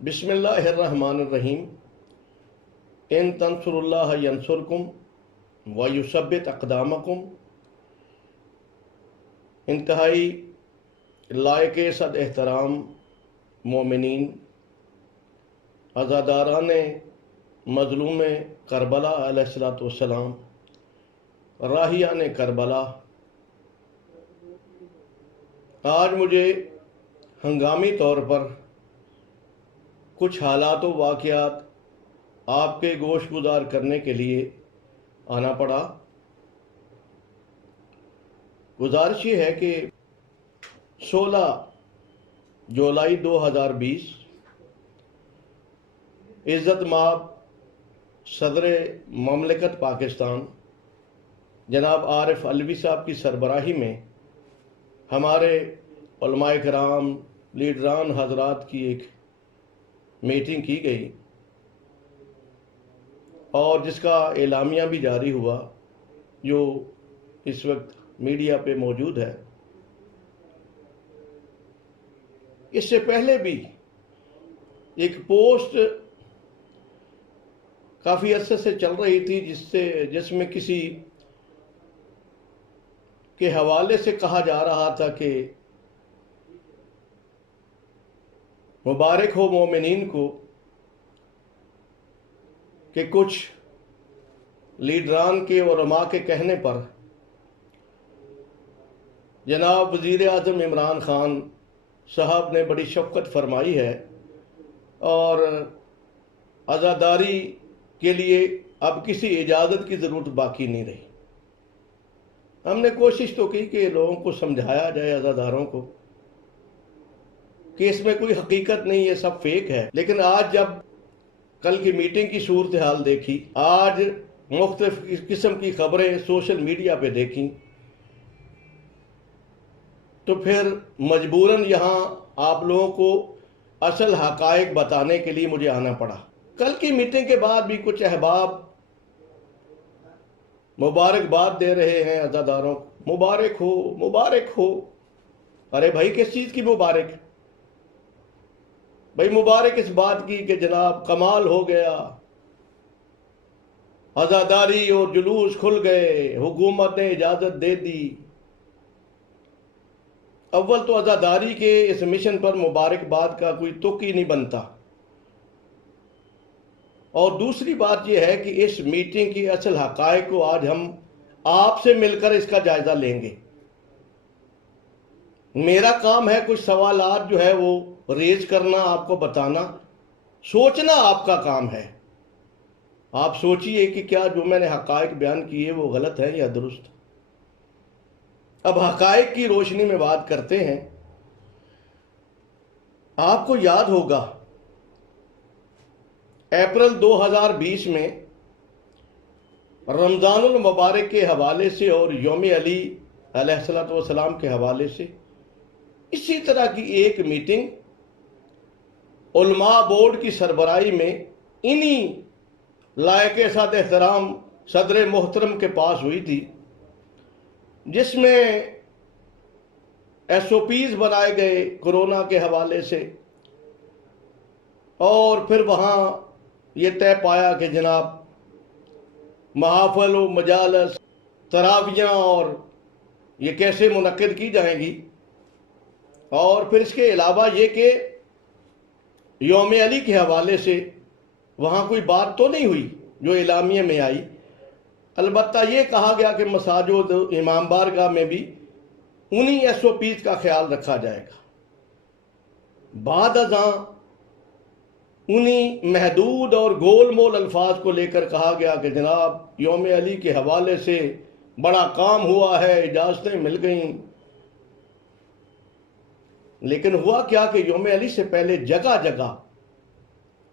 بسم اللہ الرحمن الرحیم۔ ان تنصر اللہ ینصرکم ویثبت اقدامکم۔ انتہائی لائق صد احترام مومنین، عزاداران مظلوم کربلا علیہ السلام، راہیان کربلا، آج مجھے ہنگامی طور پر کچھ حالات و واقعات آپ کے گوش گزار کرنے کے لیے آنا پڑا۔ گزارش یہ ہے کہ 16 جولائی 2020 عزت مآب صدر مملکت پاکستان جناب عارف علوی صاحب کی سربراہی میں ہمارے علماء کرام، لیڈران حضرات کی ایک میٹنگ کی گئی اور جس کا اعلامیہ بھی جاری ہوا، جو اس وقت میڈیا پہ موجود ہے۔ اس سے پہلے بھی ایک پوسٹ کافی عرصے سے چل رہی تھی جس میں کسی کے حوالے سے کہا جا رہا تھا کہ مبارک ہو مومنین کو کہ کچھ لیڈران کے علماء کے کہنے پر جناب وزیر اعظم عمران خان صاحب نے بڑی شفقت فرمائی ہے اور عزاداری کے لیے اب کسی اجازت کی ضرورت باقی نہیں رہی۔ ہم نے کوشش تو کی کہ لوگوں کو سمجھایا جائے، عزاداروں کو، کہ اس میں کوئی حقیقت نہیں، یہ سب فیک ہے۔ لیکن آج جب کل کی میٹنگ کی صورتحال دیکھی، آج مختلف قسم کی خبریں سوشل میڈیا پہ دیکھیں، تو پھر مجبوراً یہاں آپ لوگوں کو اصل حقائق بتانے کے لیے مجھے آنا پڑا۔ کل کی میٹنگ کے بعد بھی کچھ احباب مبارکباد دے رہے ہیں عزاداروں کو، مبارک ہو مبارک ہو۔ ارے بھائی، کس چیز کی مبارک؟ بھائی مبارک اس بات کی کہ جناب کمال ہو گیا، عزاداری اور جلوس کھل گئے، حکومت نے اجازت دے دی۔ اول تو عزاداری کے اس مشن پر مبارکباد کا کوئی تک ہی نہیں بنتا، اور دوسری بات یہ ہے کہ اس میٹنگ کی اصل حقائق کو آج ہم آپ سے مل کر اس کا جائزہ لیں گے۔ میرا کام ہے کچھ سوالات جو ہے وہ ریز کرنا، آپ کو بتانا، سوچنا آپ کا کام ہے۔ آپ سوچئے کہ کیا جو میں نے حقائق بیان کیے وہ غلط ہیں یا درست۔ اب حقائق کی روشنی میں بات کرتے ہیں۔ آپ کو یاد ہوگا اپریل 2020 میں رمضان المبارک کے حوالے سے اور یوم علی علیہ السلام کے حوالے سے اسی طرح کی ایک میٹنگ علماء بورڈ کی سربراہی میں انہی لائق صد احترام صدر محترم کے پاس ہوئی تھی، جس میں ایس او پیز بنائے گئے کورونا کے حوالے سے، اور پھر وہاں یہ طے پایا کہ جناب محافل و مجالس، تراویحاں اور یہ کیسے منعقد کی جائیں گی، اور پھر اس کے علاوہ یہ کہ یوم علی کے حوالے سے وہاں کوئی بات تو نہیں ہوئی جو اعلامیہ میں آئی۔ البتہ یہ کہا گیا کہ مساجد امام بارگاہ میں بھی انہی ایس او پیز کا خیال رکھا جائے گا۔ بعد ازاں انہی محدود اور گول مول الفاظ کو لے کر کہا گیا کہ جناب یوم علی کے حوالے سے بڑا کام ہوا ہے، اجازتیں مل گئیں۔ لیکن ہوا کیا کہ یوم علی سے پہلے جگہ جگہ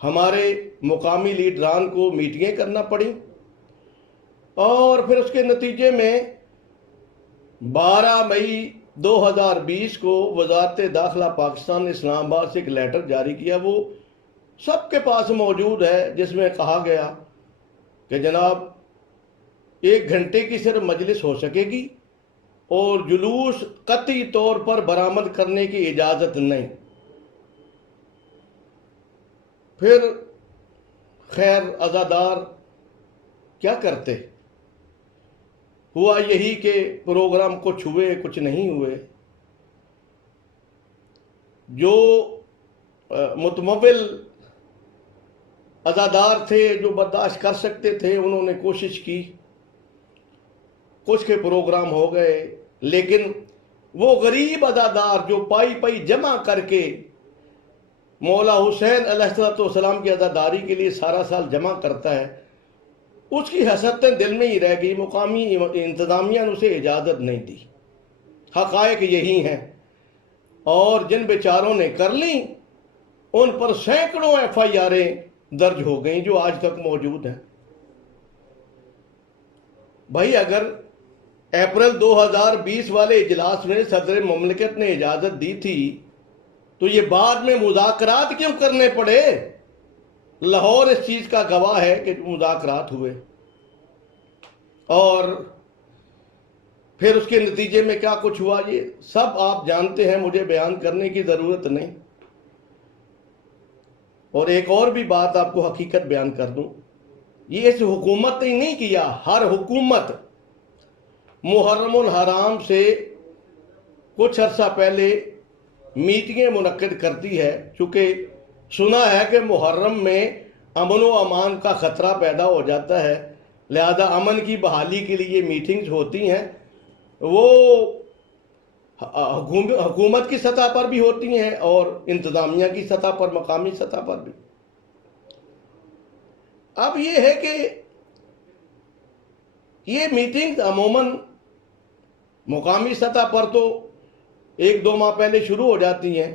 ہمارے مقامی لیڈران کو میٹنگیں کرنا پڑیں، اور پھر اس کے نتیجے میں 12 مئی 2020 کو وزارت داخلہ پاکستان نے اسلام آباد سے ایک لیٹر جاری کیا، وہ سب کے پاس موجود ہے، جس میں کہا گیا کہ جناب 1 گھنٹے کی صرف مجلس ہو سکے گی اور جلوس قطعی طور پر برآمد کرنے کی اجازت نہیں۔ پھر خیر عزادار کیا کرتے؟ ہوا یہی کہ پروگرام کچھ ہوئے کچھ نہیں ہوئے. جو متمول عزادار تھے، جو برداشت کر سکتے تھے، انہوں نے کوشش کی، کچھ کے پروگرام ہو گئے. لیکن وہ غریب عزادار جو پائی پائی جمع کر کے مولا حسین علیہ السلام کی عزاداری کے لیے سارا سال جمع کرتا ہے، اس کی حسرتیں دل میں ہی رہ گئی. مقامی انتظامیہ نے اسے اجازت نہیں دی. حقائق یہی ہیں. اور جن بیچاروں نے کر لیں ان پر سینکڑوں ایف آئی آریں درج ہو گئیں جو آج تک موجود ہیں. بھائی اگر اپریل 2020 والے اجلاس میں صدر مملکت نے اجازت دی تھی تو یہ بعد میں مذاکرات کیوں کرنے پڑے؟ لاہور اس چیز کا گواہ ہے کہ مذاکرات ہوئے اور پھر اس کے نتیجے میں کیا کچھ ہوا یہ سب آپ جانتے ہیں، مجھے بیان کرنے کی ضرورت نہیں. اور ایک اور بھی بات آپ کو حقیقت بیان کر دوں، یہ اس حکومت نے نہیں کیا. ہر حکومت محرم الحرام سے کچھ عرصہ پہلے میٹنگیں منعقد کرتی ہے، چونکہ سنا ہے کہ محرم میں امن و امان کا خطرہ پیدا ہو جاتا ہے، لہذا امن کی بحالی کے لیے میٹنگز ہوتی ہیں. وہ حکومت کی سطح پر بھی ہوتی ہیں اور انتظامیہ کی سطح پر، مقامی سطح پر بھی. اب یہ ہے کہ یہ میٹنگز عموماً مقامی سطح پر تو 1-2 ماہ پہلے شروع ہو جاتی ہیں،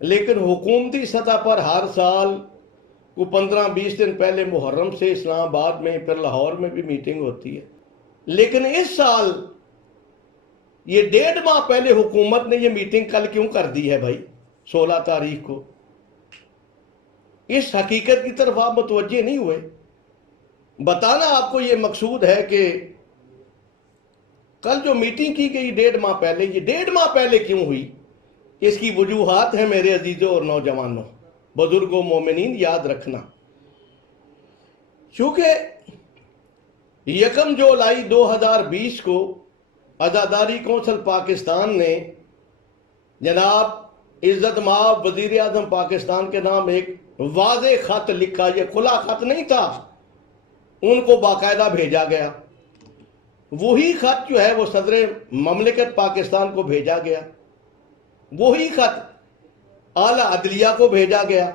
لیکن حکومتی سطح پر ہر سال کو 15-20 دن پہلے محرم سے اسلام آباد میں پھر لاہور میں بھی میٹنگ ہوتی ہے. لیکن اس سال یہ 1.5 ماہ پہلے حکومت نے یہ میٹنگ کل کیوں کر دی ہے بھائی 16 تاریخ کو؟ اس حقیقت کی طرف آپ متوجہ نہیں ہوئے. بتانا آپ کو یہ مقصود ہے کہ کل جو میٹنگ کی گئی 1.5 ماہ پہلے، یہ 1.5 ماہ پہلے کیوں ہوئی؟ اس کی وجوہات ہیں میرے عزیزوں اور نوجوانوں، بزرگوں، مومنین، یاد رکھنا. چونکہ 1 جولائی 2020 کو عزاداری کونسل پاکستان نے جناب عزت مآب وزیر اعظم پاکستان کے نام ایک واضح خط لکھا. یہ کھلا خط نہیں تھا، ان کو باقاعدہ بھیجا گیا. وہی خط جو ہے وہ صدر مملکت پاکستان کو بھیجا گیا. وہی خط اعلیٰ عدلیہ کو بھیجا گیا.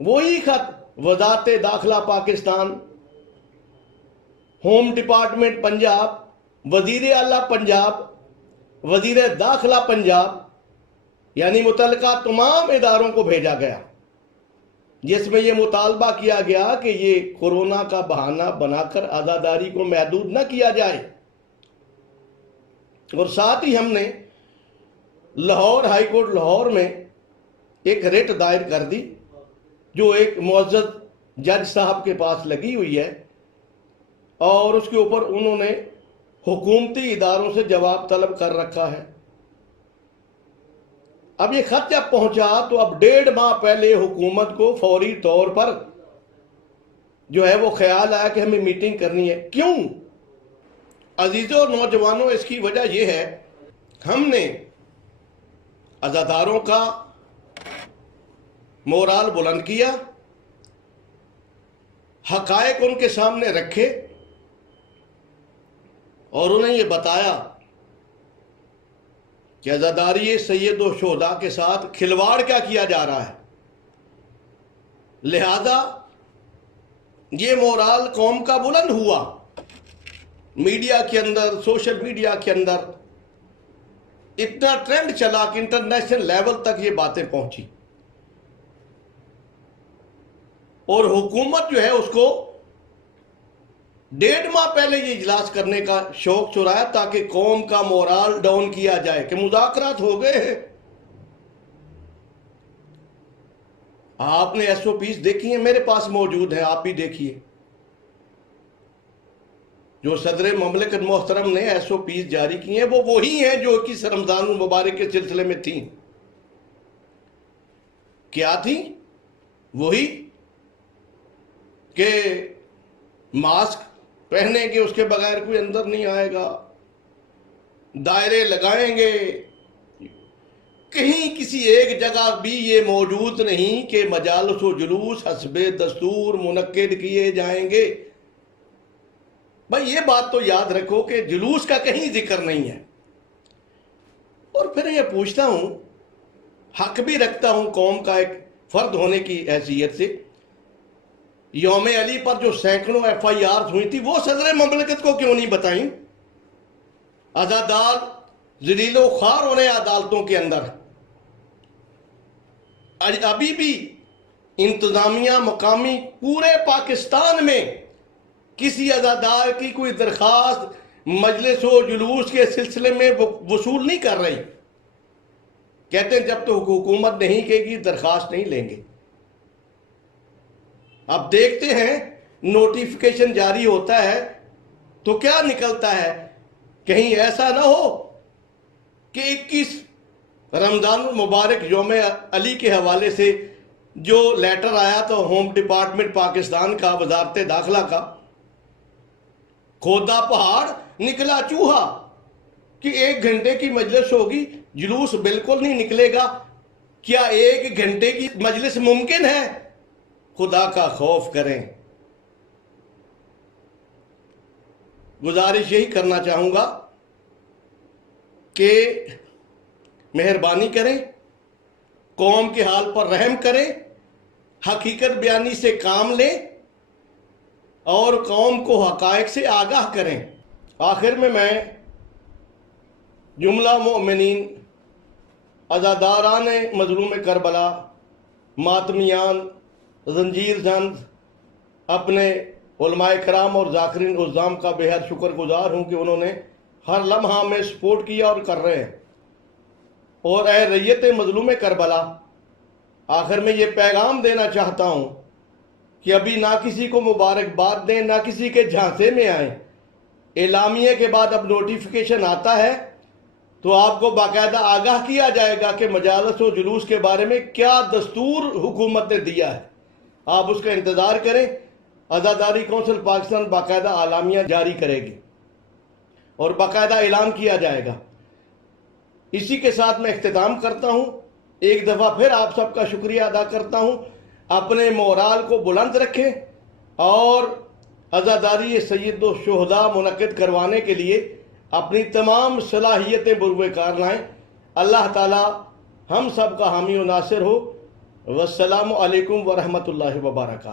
وہی خط وزارت داخلہ پاکستان، ہوم ڈپارٹمنٹ پنجاب، وزیر اعلیٰ پنجاب، وزیر داخلہ پنجاب، یعنی متعلقہ تمام اداروں کو بھیجا گیا، جس میں یہ مطالبہ کیا گیا کہ یہ کورونا کا بہانہ بنا کر عزاداری کو محدود نہ کیا جائے. اور ساتھ ہی ہم نے لاہور ہائی کورٹ لاہور میں ایک ریٹ دائر کر دی جو ایک معزز جج صاحب کے پاس لگی ہوئی ہے، اور اس کے اوپر انہوں نے حکومتی اداروں سے جواب طلب کر رکھا ہے. اب یہ خط جب پہنچا تو اب 1.5 ماہ پہلے حکومت کو فوری طور پر جو ہے وہ خیال آیا کہ ہمیں میٹنگ کرنی ہے. کیوں عزیزوں اور نوجوانوں؟ اس کی وجہ یہ ہے، ہم نے عزاداروں کا مورال بلند کیا، حقائق ان کے سامنے رکھے اور انہیں یہ بتایا کہ عزاداری سید و شہداء کے ساتھ کھلواڑ کیا جا رہا ہے. لہذا یہ مورال قوم کا بلند ہوا. میڈیا کے اندر، سوشل میڈیا کے اندر اتنا ٹرینڈ چلا کہ انٹرنیشنل لیول تک یہ باتیں پہنچی، اور حکومت جو ہے اس کو 1.5 ماہ پہلے یہ اجلاس کرنے کا شوق چرایا تاکہ قوم کا مورال ڈاؤن کیا جائے کہ مذاکرات ہو گئے ہیں. آپ نے ایس او پیز دیکھی ہیں، میرے پاس موجود ہیں، آپ بھی دیکھیے. جو صدر مملکت محترم نے ایس او پیز جاری کی ہیں وہ وہی ہیں جو 21 رمضان المبارک کے سلسلے میں تھیں. کیا تھیں؟ وہی کہ ماسک پہنیں گے، اس کے بغیر کوئی اندر نہیں آئے گا، دائرے لگائیں گے، کہیں کسی ایک جگہ بھی یہ موجود نہیں کہ مجالس و جلوس حسب دستور منعقد کیے جائیں گے۔ بھائی یہ بات تو یاد رکھو کہ جلوس کا کہیں ذکر نہیں ہے۔ اور پھر یہ پوچھتا ہوں، حق بھی رکھتا ہوں قوم کا ایک فرد ہونے کی حیثیت سے، یوم علی پر جو سینکڑوں ایف آئی آر ہوئی تھی وہ صدر مملکت کو کیوں نہیں بتائیں؟ عزادار ذلیل و خوار ہونے عدالتوں کے اندر، ابھی بھی انتظامیہ مقامی پورے پاکستان میں کسی عزادار کی کوئی درخواست مجلس و جلوس کے سلسلے میں وصول نہیں کر رہی۔ کہتے ہیں جب تو حکومت نہیں کہے گی درخواست نہیں لیں گے۔ اب دیکھتے ہیں نوٹیفیکیشن جاری ہوتا ہے تو کیا نکلتا ہے، کہیں ایسا نہ ہو کہ 21 رمضان المبارک یوم علی کے حوالے سے جو لیٹر آیا تو ہوم ڈپارٹمنٹ پاکستان کا، وزارت داخلہ کا، کھودا پہاڑ نکلا چوہا، کہ 1 گھنٹے کی مجلس ہوگی، جلوس بالکل نہیں نکلے گا۔ کیا 1 گھنٹے کی مجلس ممکن ہے؟ خدا کا خوف کریں۔ گزارش یہی کرنا چاہوں گا کہ مہربانی کریں، قوم کے حال پر رحم کریں، حقیقت بیانی سے کام لیں اور قوم کو حقائق سے آگاہ کریں۔ آخر میں جملہ مومنین، عزاداران مظلوم کربلا، ماتمیان، زنجیر زند، اپنے علماء کرام اور ذاکرین عظام کا بے حد شکر گزار ہوں کہ انہوں نے ہر لمحہ میں سپورٹ کیا اور کر رہے ہیں۔ اور اے ریت مظلوم کربلا، آخر میں یہ پیغام دینا چاہتا ہوں کہ ابھی نہ کسی کو مبارکباد دیں، نہ کسی کے جھانسے میں آئیں۔ اعلامیے کے بعد اب نوٹیفیکیشن آتا ہے تو آپ کو باقاعدہ آگاہ کیا جائے گا کہ مجالس و جلوس کے بارے میں کیا دستور حکومت نے دیا ہے۔ آپ اس کا انتظار کریں۔ عزاداری کونسل پاکستان باقاعدہ اعلامیہ جاری کرے گی اور باقاعدہ اعلان کیا جائے گا۔ اسی کے ساتھ میں اختتام کرتا ہوں، ایک دفعہ پھر آپ سب کا شکریہ ادا کرتا ہوں۔ اپنے مورال کو بلند رکھیں اور عزاداری سید الشہداء منعقد کروانے کے لیے اپنی تمام صلاحیتیں بروئے کار لائیں۔ اللہ تعالی ہم سب کا حامی و ناصر ہو۔ والسلام علیکم ورحمۃ اللہ وبرکاتہ۔